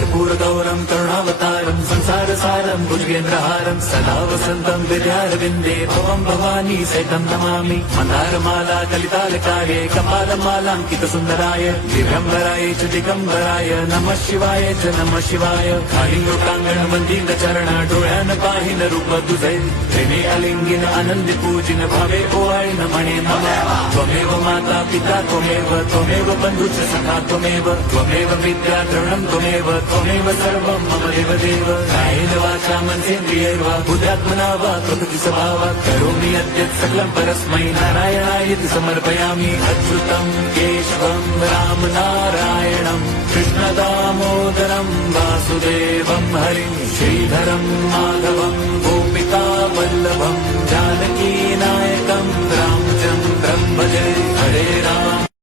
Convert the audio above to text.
कर्पूरगौरं करुणावतारं संसारसारं भुजगेन्द्रहारं सदा वसन्तं विद्यारविन्दे भवं भवानी सहितं नमामि मन्दारमाला कलितालकाय कपालमालाङ्कितसुन्दराय दिव्यम्बराय च दिगम्बराय नमः शिवाय च नमः शिवाय कालिङ्गोकाङ्गण वन्दितचरण डोळ्यान पाहिन रूप तुझे प्रेमे अलिंगिन आनंदी पूजिन भावे ओवाळिन म्हणे मम त्वमेव माता पिता त्वमेव बन्धुश्च सखा त्वमेव विद्या द्रवणं त्वमेव सर्वं मम देवदेव कायेन वाचा मनसेन्द्रियैर्वा बुद्ध्यात्मना वा प्रकृति स्वभावात् करोमि यद्यत् सकलं परस्मै नारायणायति समर्पयामि अच्युतं केशवं राम नारायणं कृष्णदामोदरं वासुदेवं हरिं श्रीधरं माधवं गोपिका वल्लभं जानकी नायकं रामचन्द्रं भजे हरे राम।